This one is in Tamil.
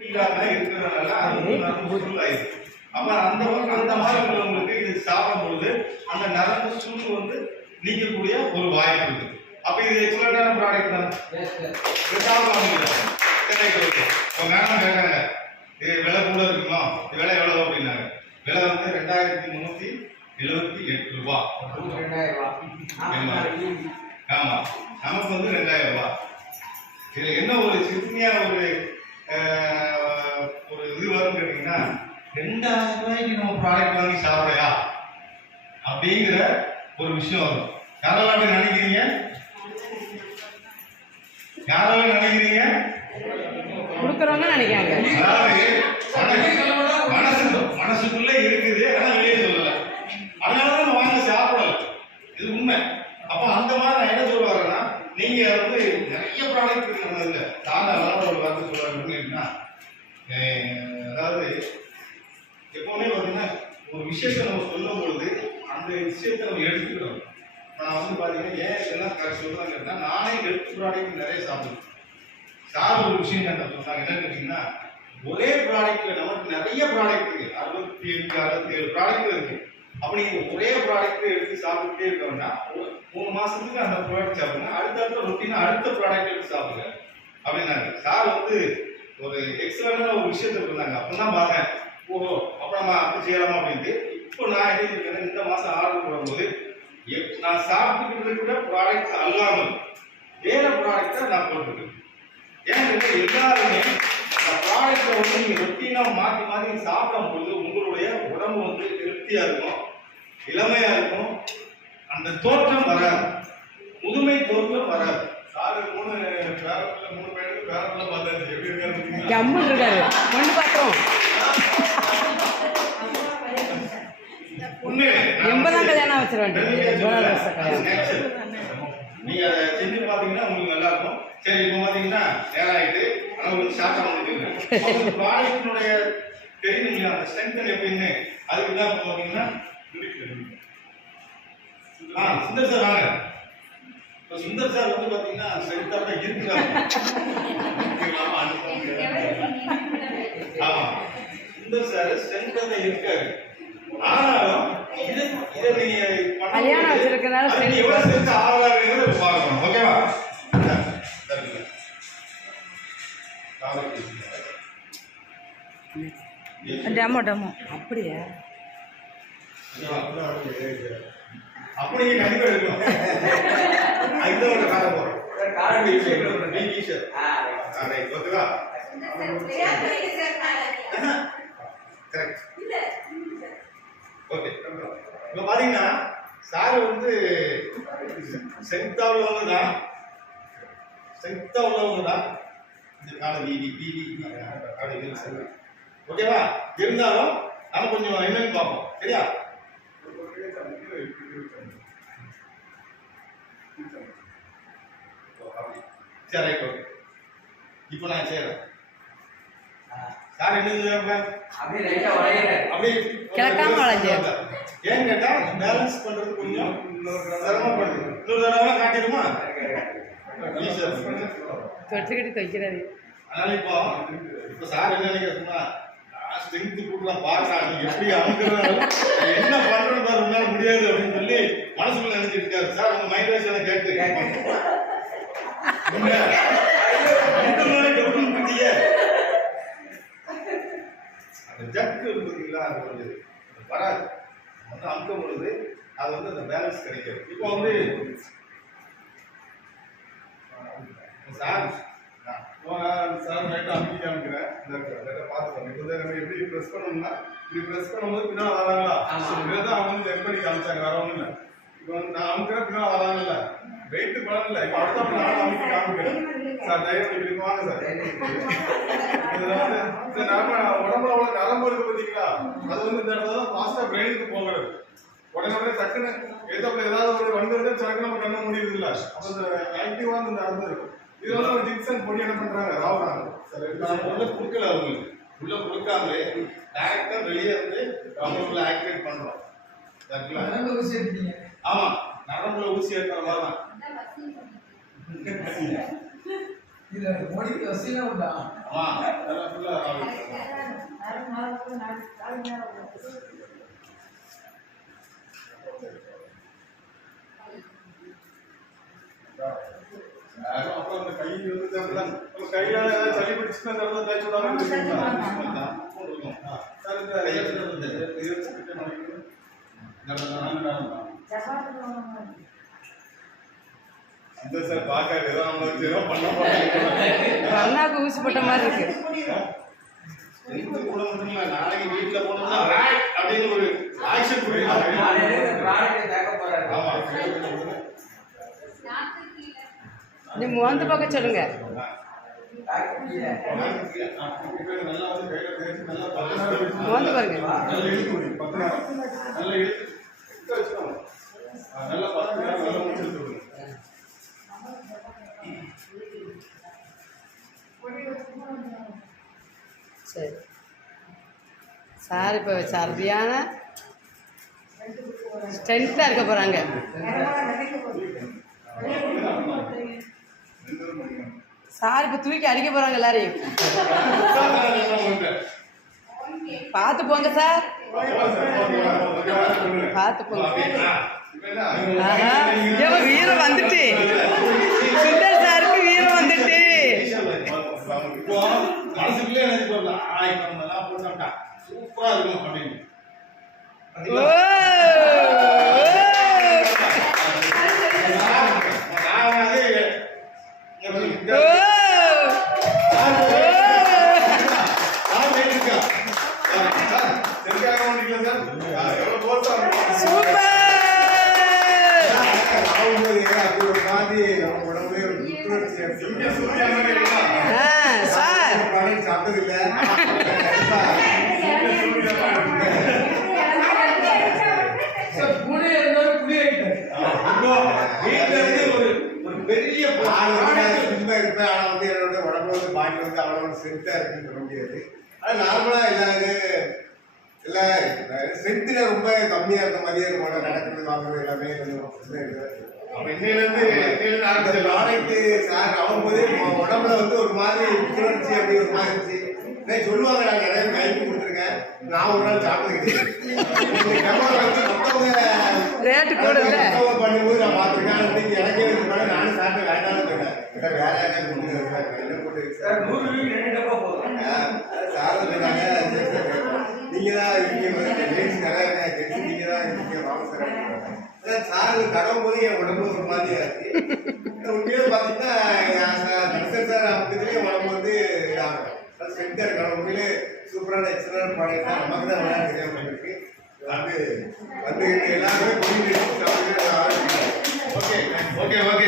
இருக்கிறதுனால அப்ப அந்த மாதிரி உள்ளவங்களுக்கு இது சாப்பிடும் பொழுது அந்த நரம்பு சூடு வந்து நீக்கக்கூடிய ஒரு வாய்ப்பு இருக்கு. அப்ப இது எக்ஸலண்டான ப்ராடக்ட் தான். மேடம் கேட்கறாங்க இது விலை கூட இருக்குமா, இது விலை எவ்வளவு அப்படின்னாங்க. விலை வந்து 2378 ரூபாய். ஆமா, நமக்கு வந்து 2000 ரூபாய். இதுல என்ன ஒரு சிறுமியா ஒரு இது வரும் கேட்டீங்கன்னா 2000 ரூபாய்க்கு நம்ம ப்ராடக்ட் வாங்கி சாப்பிடையா அப்படிங்கிற ஒரு விஷயம் வரும். யாரெல்லாம் அப்படி நினைக்கிறீங்க? யாரெல்லாம் நினைக்கிறீங்க? கொடுக்கறவங்க நினைக்கிறாங்க. அதாவது மனசுக்குள்ள இருக்குது, ஆனா வெளியே சொல்லல. அதனாலதான் நம்ம வாங்கி சாப்பிடல. இது உண்மை. அப்ப அந்த மாதிரி நான் என்ன சொல்ல வரேன்னா, நீங்க வந்து நிறைய ப்ராடக்ட் நம்ம இல்லை தாராளமான ஒரு வார்த்தை சொல்றாங்கன்னா, அதாவது எப்பவுமே பார்த்தீங்கன்னா ஒரு விஷயத்தை நம்ம சொல்லும் பொழுது அந்த விஷயத்தை நம்ம எடுத்துக்கிறோம். நான் வந்து பார்த்தீங்கன்னா ஏன் எல்லாம் சொல்றாங்க கேட்டா, நானே ஹெல்த் ப்ராடக்ட் நிறைய சாப்பிடுவேன். சார் ஒரு விஷயம் என்ன சொன்னாங்க, என்னன்னு கேட்டீங்கன்னா, ஒரே ப்ராடக்ட்ல நமக்கு நிறைய ப்ராடக்ட் இருக்கு, 67 ப்ராடக்ட் இருக்கு. அப்படி நீங்க ஒரே ப்ராடக்ட் எடுத்து சாப்பிட்டுட்டே இருக்கோம்னா 3 மாசத்துக்கு அந்த ப்ராடக்ட் சாப்பிடுங்க, அடுத்த ரொட்டீனா அடுத்த ப்ராடக்ட் எடுத்து சாப்பிடுங்க அப்படின்னாங்க. சார் வந்து ஒரு எக்ஸலண்டான ஒரு விஷயத்தை சொன்னாங்க. அப்பதான் பார்த்தேன், ஓஹோ அப்ப நம்ம அப்படி செய்யலாமா அப்படின்ட்டு. இப்போ நான் என்ன இருக்கேன், இந்த மாசம் ஆர்டர் போடும்போது நான் சாப்பிட்டுக்கிட்டு கூட ப்ராடக்ட் அல்லாமல் வேற ப்ராடக்டை நான் போட்டுருக்கேன். ஏன் எல்லாருமே அந்த ப்ராடக்டை வந்து நீங்க ரொட்டீனா மாற்றி மாற்றி சாப்பிடும் பொழுது உங்களுடைய உடம்பு வந்து ஹெல்த்தியா இருக்கும், இளமையா இருக்கும், அந்த தோற்றம் வராது, முதுமை தோற்றம் வராது. சாரு 3 பேருக்கு பேரப்புல பார்த்தாச்சு, எப்படி இருக்காரு பார்த்தோம். 80 கல்யாணம் வச்சிருவேன். நீங்க அதை செஞ்சு பாத்தீங்கன்னா உங்களுக்கு நல்லா இருக்கும். சரி, இப்போ பாத்தீங்கன்னா நேரம் ஆயிட்டு, ஆனா உங்களுக்கு ஷார்ட்டா வந்துருக்கு. ப்ராடக்டினுடைய தெரியுங்க அந்த ஸ்ட்ரென்த் எப்படின்னு. அதுக்கு என்ன பாத்தீங்கன்னா சுந்தர் சார் வாங்க. சுந்தர் சார் வந்து பாத்தீங்கன்னா ஸ்ட்ரென்த்தா தான் இருக்கிறாங்க. ஆமா, சுந்தர் சார் ஸ்ட்ரென்த்தா தான் இருக்காரு. ஆனாலும் இதை நீங்க கல்யாணம் வச்சிருக்கனால எவ்வளவு ஸ்ட்ரென்த் ஆகிறாருங்கிறத பார்க்கணும். ஓகேவா? டெமோ அப்படியா? அப்படி கண்டிப்பா எடுக்கணும். அதுதான் ஒரு காரணம் போறோம். ஓகேவா? ஓகே, இப்ப பாத்தீங்கன்னா சார் வந்து ஸ்ட்ரென்த்தா உள்ளவங்க தான் இந்த கால ஓகேவா? இருந்தாலும் நம்ம கொஞ்சம் என்னன்னு பார்ப்போம். சரியா? சரி, ரைட், ஓகே. இப்போ நான் செய்யறேன். சார் என்ன ஏன்னு கேட்டா பேலன்ஸ் பண்றது கொஞ்சம் சிரமப்படுது. இன்னொரு தடவை காட்டிடுமா? அதனால இப்போ சார் என்ன நினைக்கிறதுன்னா, ஸ்ட்ரென்த் கூட்டலாம் பாக்குறாங்க, எப்படி அமுக்குறாங்க, என்ன பண்றது பாரு, உன்னால முடியாது அப்படின்னு சொல்லி மனசுக்குள்ள நினைச்சிட்டு இருக்காரு. சார் உங்க மைண்ட் வாய்ஸ் எல்லாம் கேட்டு அந்த ஜக்கு இருக்குங்களா, அது கொஞ்சம் வராது. வந்து அமுக்கும் பொழுது அது வந்து அந்த பேலன்ஸ் கிடைக்காது. இப்போ வந்து சார் ரைட்டாக அமுக்கி காமிக்கிறேன். பார்த்துக்கோங்க. இப்போ நம்ம எப்படி ப்ரெஸ் பண்ணோம்னா, இப்படி ப்ரெஸ் பண்ணும்போது பின்னால் வராங்களா, இதுதான் அவங்க வந்து செக் பண்ணி காமிச்சாங்க, வேற ஒன்றும் இல்லை. இப்போ வந்து நான் அமுக்கிறேன், பின்னால் வராங்கல்ல, வெயிட் பண்ணல. இப்போ அடுத்த நானும் அமுக்கி காமிக்கிறேன். சார் தைரியம் இப்படி வாங்க சார். இதுல வந்து உடம்புல அவ்வளவு நரம்பு இருக்கு பார்த்தீங்களா, அது வந்து இந்த இடத்துல தான் ஃபாஸ்டா பிரெயினுக்கு போகிறது. உடனே டக்குன்னு ஏதாவது ஒரு வண்டி வந்து டக்குன்னு நம்ம கண்ண முடியுது இல்லை, அப்போ இந்த ஆக்டிவா இந்த நரம்பு இருக்கும். இது வந்து ஒரு ஜிப்சன் பொடி என்ன பண்றாங்க, ராவுறாங்க. உள்ள குடுக்கல, அவங்களுக்கு உள்ள கொடுக்காமலே டைரக்டா வெளியே வந்து அவங்களுக்குள்ள ஆக்டிவேட் பண்றோம். ஆமா, நரம்புல ஊசி ஏற்றுற மாதிரி தான். இது மோடி வசீனா உண்டா? ஆமா, அதெல்லாம் ஃபுல்லா அப்புறம் அந்த கை வந்து கையால ஏதாவது சளி பிடிச்சுன்னா அந்த இடத்துல தேய்ச்சி விடாம இருக்குங்களா? சார் இந்த இது வச்சுக்கிட்டு அந்த சார் பார்க்காது ஏதோ நம்ம வச்சு ஏதோ பண்ண போறோம். அண்ணாக்கு ஊசி போட்ட மாதிரி இருக்கு. இது கூட மட்டும் இல்ல, நாளைக்கு வீட்டுல போனோம்னா ராய் அப்படின்னு ஒரு ஆக்ஷன் கொடுக்கலாம். ஆமா. நீ முகந்து பார்க்க சொல்லுங்க. நல்லா வந்து கையில தேய்ச்சி நல்லா 10 நாள் வச்சு முகந்து பாருங்க. நல்லா இழுத்து விடுங்க. 10 நாள் நல்லா இழுத்து வச்சுக்கோங்க. நல்லா 10 நாள் நல்லா முடிச்சு விடுங்க. சரி சார் இப்போ சரியான ஸ்ட்ரென்த்தாக இருக்க போகிறாங்க. சார் இப்போ தூக்கி அடிக்க போகிறாங்க எல்லாரையும். பார்த்து போங்க சார், பார்த்து போங்க. ஆஹா, ஏன் வீரம் வந்துட்டு, சுந்தர் சாருக்கு வீரம் வந்துட்டு. இப்போ மனசுக்குள்ளே நினைச்சு போடலாம், இப்ப நம்ம எல்லாம் போட்டோம்டா சூப்பரா இருக்கும் அப்படின்னு. ஓ நான் வந்து இங்க பாருங்க, ஓ சூப்பர். சார் பெரிய இருப்பேன். ஆனா வந்து என்னோட உடம்பு வந்து பாடி வந்து அவ்வளவு ஸ்ட்ரென்த்தா இருக்குன்னு சொல்ல முடியாது. ஆனா நார்மலா எல்லா ஸ்ட்ரென்த்ல ரொம்ப கம்மியா இருக்க மாதிரியே இருக்கும். நடக்கிறது வாங்குறது எல்லாமே கொஞ்சம் அப்ப இன்னையில இருந்து அந்த நாளைக்கு சார் ஆகும்போதே உடம்புல வந்து ஒரு மாதிரி புத்துணர்ச்சி அப்படி ஒரு மாதிரி இருந்துச்சு. சொல்லுவாங்க, நான் நிறைய கைக்கு கொடுத்துருக்கேன், நான் ஒரு நாள் சாப்பிட்டுக்கிட்டேன். வந்து மற்றவங்க ரேட்டு கூட இல்லை பண்ணும்போது நான் பார்த்துருக்கேன். இன்னைக்கு எனக்கே வந்து நானும் சாப்பிட்டு வேண்டாம்னு சொன்னேன். வேற யாராவது என்ன போட்டு சார் நீங்க தான் இருக்கீங்க, லேடிஸ் நிறையா இருக்காங்க, நீங்க தான் இருக்கீங்க, வாங்க சார். சாரு தடவும் போது என் உடம்பு ஒரு மாதிரியா இருக்கு. உண்மையிலே பார்த்தீங்கன்னா நர்சர் சார் பக்கத்துலேயே உடம்பு வந்து ஸ்ட்ரென்த்தாக இருக்காங்க. உண்மையிலே சூப்பரான எக்ஸலன்ட் ப்ராடக்ட் தான். நமக்கு தான் விளையாட தெரியாமல் இருக்கு. அது வந்து எல்லாருமே ஓகே ஓகே ஓகே.